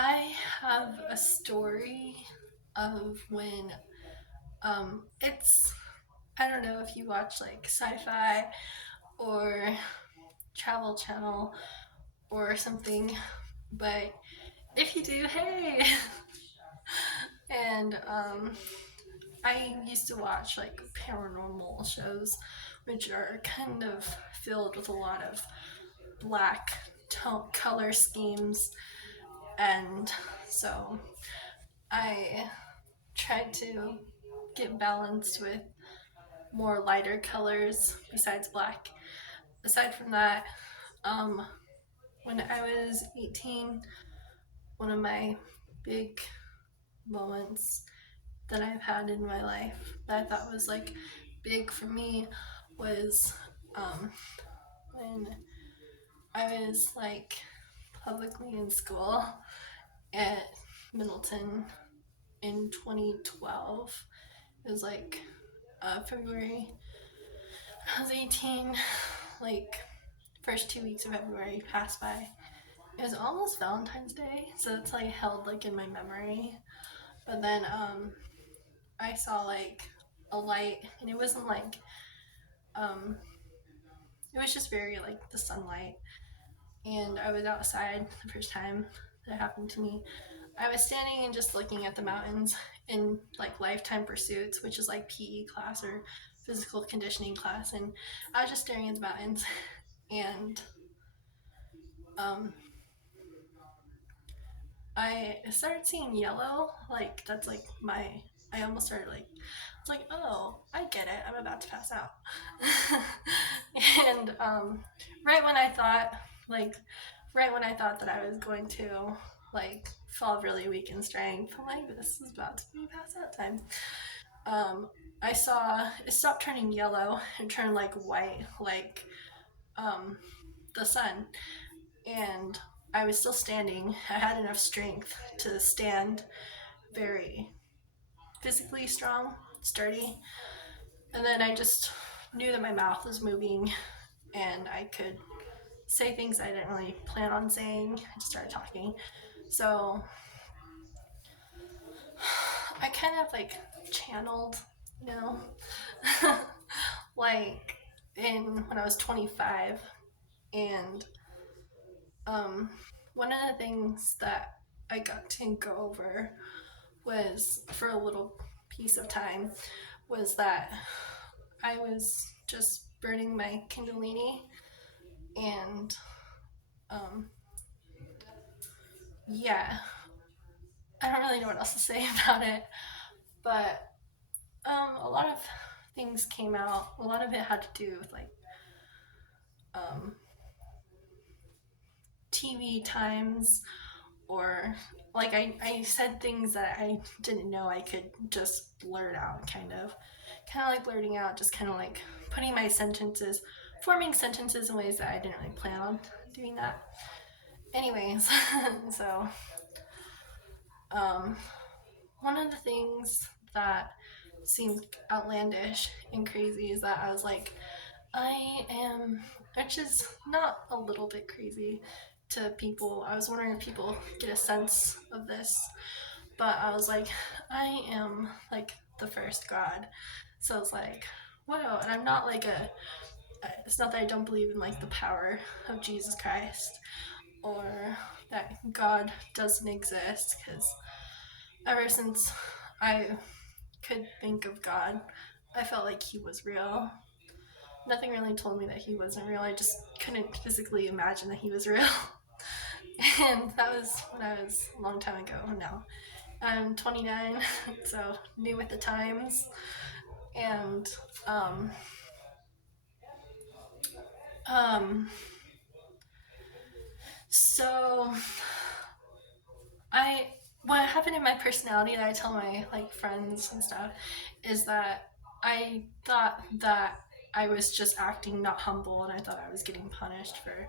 I have a story of when it's I don't know if you watch like sci-fi or Travel Channel or something, but if you do, hey. And I used to watch like paranormal shows, which are kind of filled with a lot of black color schemes, and so I tried to get balanced with more lighter colors besides black. Aside from that, um, when I was 18, one of my big moments that I've had in my life that I thought was like big for me was um, when I was like publicly in school at Middleton in 2012. It was like February. I was 18, like first 2 weeks of February passed by. It was almost Valentine's Day, so it's like held like in my memory. But then I saw like a light, and it wasn't like um it was just very like the sunlight. And I was outside the first time that happened to me. I was standing and just looking at the mountains in like lifetime pursuits, which is like PE class or physical conditioning class, and I was just staring at the mountains and um I started seeing yellow. Like that's like my. I almost started like. It's like, oh, I get it. I'm about to pass out. And right when I thought, like, right when I thought that I was going to like fall really weak in strength, I'm like, this is about to be pass out time. Um, I saw it stopped turning yellow and turned like white, like um, the sun, and I was still standing. I had enough strength to stand very physically strong, sturdy. And then I just knew that my mouth was moving and I could say things I didn't really plan on saying. I just started talking. So I kind of like channeled, you know, like in when I was 25. And um, one of the things that I got to go over was for a little piece of time was that I was just burning my Kundalini, and um, yeah, I don't really know what else to say about it, but a lot of things came out. A lot of it had to do with like um, TV times, or like I said things that I didn't know I could just blurt out, kind of like blurting out, just kind of like putting my sentences, forming sentences in ways that I didn't really plan on doing that. Anyways, so um, one of the things that seemed outlandish and crazy is that I was like, I am, which is not a little bit crazy to people. I was wondering if people get a sense of this, but I was like, I am like the first God. So I was like, whoa, and I'm not like it's not that I don't believe in like the power of Jesus Christ or that God doesn't exist, because ever since I could think of God, I felt like he was real. Nothing really told me that he wasn't real. I just couldn't physically imagine that he was real. And that was when I was a long time ago now. I'm 29, so new with the times. And um, um, so I what happened in my personality that I tell my like friends and stuff is that I thought that I was just acting not humble, and I thought I was getting punished for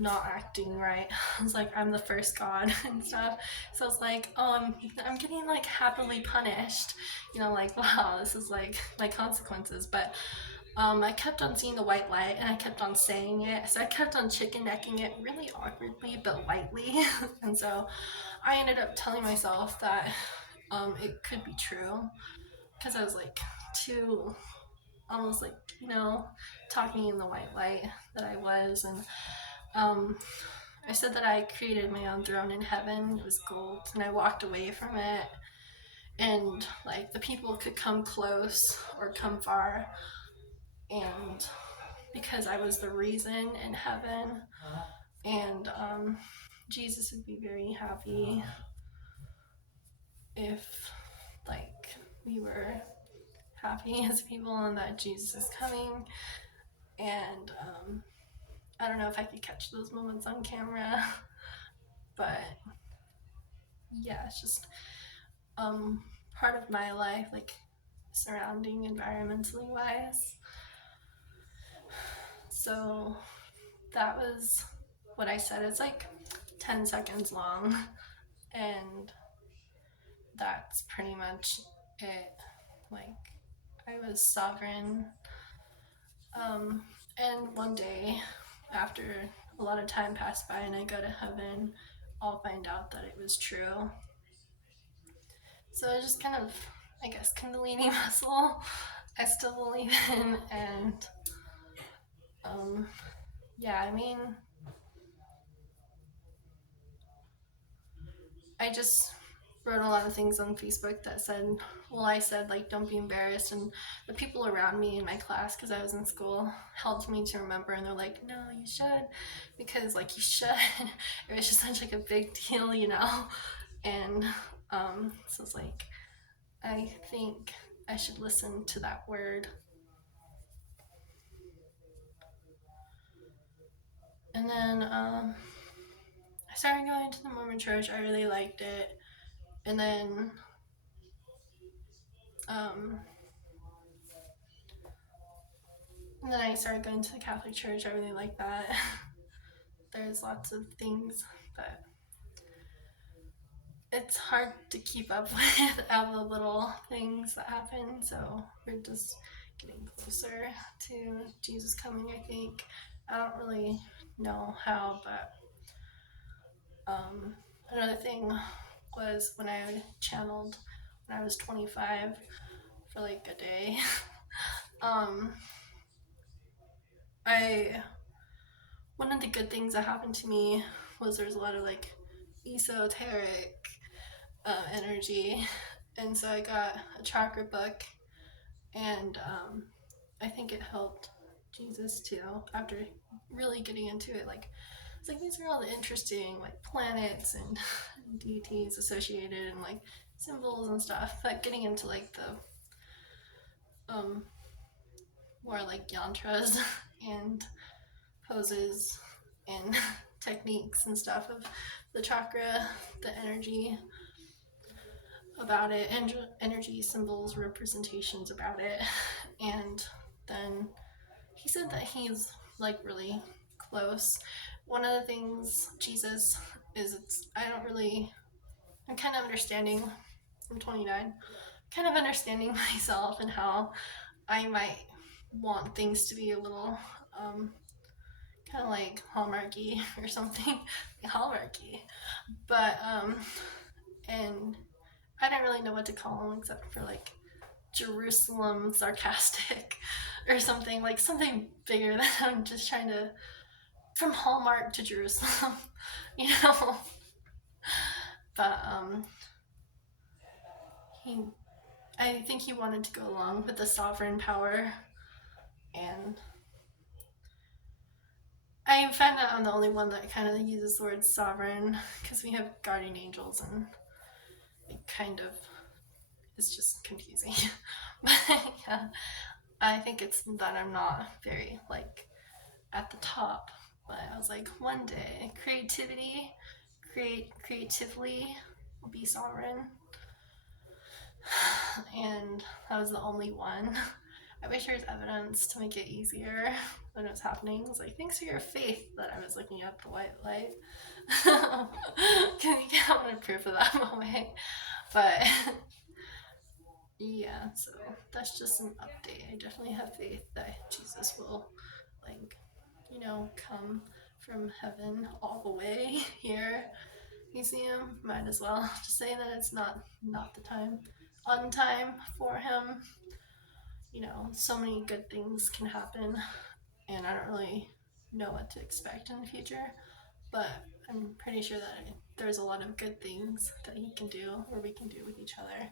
not acting right. I was like, I'm the first god and stuff. So I was like, oh, I'm getting like happily punished. Like, wow, this is like my consequences. But I kept on seeing the white light and I kept on saying it. So I kept on chicken necking it really awkwardly but lightly. And so I ended up telling myself that it could be true because I was like too, almost like, talking in the white light that I was. And I said that I created my own throne in heaven. It was gold. And I walked away from it. And like the people could come close or come far. And because I was the reason in heaven, and Jesus would be very happy if like we were happy as people and that Jesus is coming. And I don't know if I could catch those moments on camera, but yeah, it's just part of my life, like surrounding environmentally wise. So that was what I said. It's like 10 seconds long, and that's pretty much it. Like, I was sovereign. And one day, after a lot of time passed by and I go to heaven, I'll find out that it was true. So I just kind of, I guess, Kundalini muscle, I still believe in. And yeah, I mean, I just wrote a lot of things on Facebook that said, well, I said, like, don't be embarrassed. And the people around me in my class, because I was in school, helped me to remember. And they're like, no, you should, because, like, you should. It was just such, like, a big deal, And so it's like, I think I should listen to that word. And then I started going to the Mormon church. I really liked it. And then I started going to the Catholic Church. I really like that. There's lots of things, but it's hard to keep up with all the little things that happen. So we're just getting closer to Jesus coming, I think. I don't really know how, but another thing was when I channeled when I was 25 for like a day. One of the good things that happened to me was there's a lot of like esoteric energy, and so I got a chakra book, and I think it helped Jesus too. After really getting into it, like it's like these are all the interesting like planets and deities associated and like symbols and stuff, but getting into like the more like yantras and poses and techniques and stuff of the chakra, the energy about it, and energy symbols, representations about it. And then he said that he's like really close. One of the things Jesus is, I'm kind of understanding, I'm 29, kind of understanding myself and how I might want things to be a little kind of like Hallmarky or something. Hallmarky. But and I don't really know what to call them except for like Jerusalem sarcastic or something, like something bigger than I'm just trying to, from Hallmark to Jerusalem, you know. But I think he wanted to go along with the sovereign power, and I found out I'm the only one that kind of uses the word sovereign because we have guardian angels, and it kind of is just confusing. But yeah, I think it's that I'm not very like at the top, but I was like, one day creatively will be sovereign. And that was the only one. I wish there was evidence to make it easier when it was happening. I was like, thanks for your faith that I was looking at the white light. Can you get one proof of that moment? But Yeah, so that's just an update. I definitely have faith that Jesus will, like, come from heaven all the way here. Museum, might as well just say that it's not the time, on time for him. So many good things can happen, and I don't really know what to expect in the future, but I'm pretty sure that there's a lot of good things that he can do or we can do with each other.